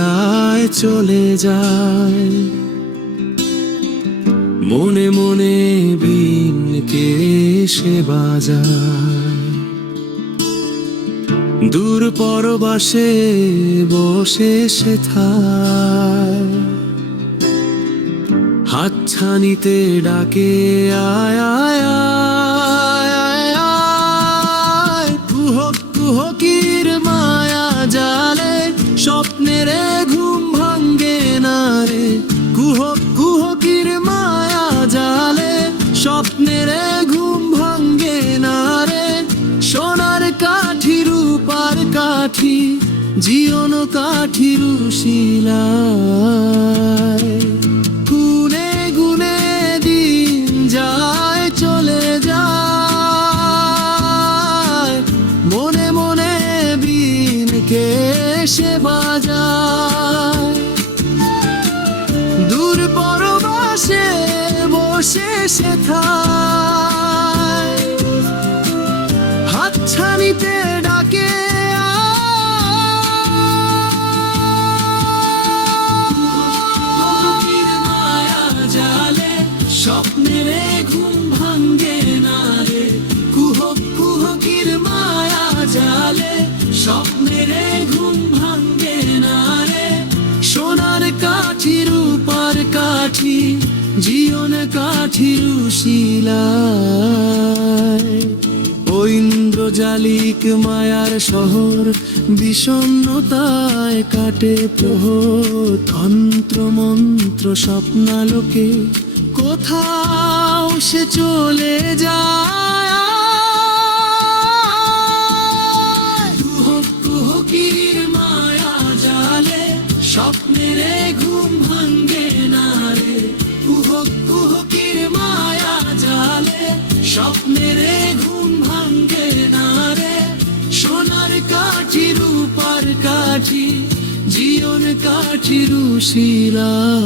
যায় চলে যায়, মনে মনে বিনকে সে বাজায়। দূর পরবাসে বসে সে থায়, হাতছানিতে ডাকে আয় আয় আয় আয় আয়। কুহক কুহকির মায়া জালে স্বপ্নের ঘুম ভাঙ্গে না রে, কুহক কুহকির মায়া জালে স্বপ্নের ঘুম ভাঙ্গে না রে। সোনার কাঠি রূপার কাঠি জীবন কাঠি রুশিলায়, গুনে গুনে দিন যায় চলে যায়, মনে মনে বিনকে সে বাজায়। দূর পরবাসে বসে সে থায়, হাতছানিতে ডাকে স্বপ্নের ঘুম ভাঙ্গে না রে, কুহক কুহকির মায়া জালে স্বপ্নের ঘুম ভাঙ্গে না রে। সোনার কাঠি রূপার কাঠি জীবন কাঠি রুশিলায়। ঐন্দ্রজালিক মায়ার শহর বিষণ্ণতায় কাটে প্রহর, তন্ত্র মন্ত্র স্বপ্নালোকে কোথাও সে চলে যায়। কুহক কুহকির মায়া জালে স্বপ্নের ঘুম ভাঙ্গে না রে, কুহক কুহকির মায়া জালে স্বপ্নের ঘুম ভাঙ্গে না রে। সোনার কাঠি রূপার কাঠি জীবন কাঠি রুশিলায়।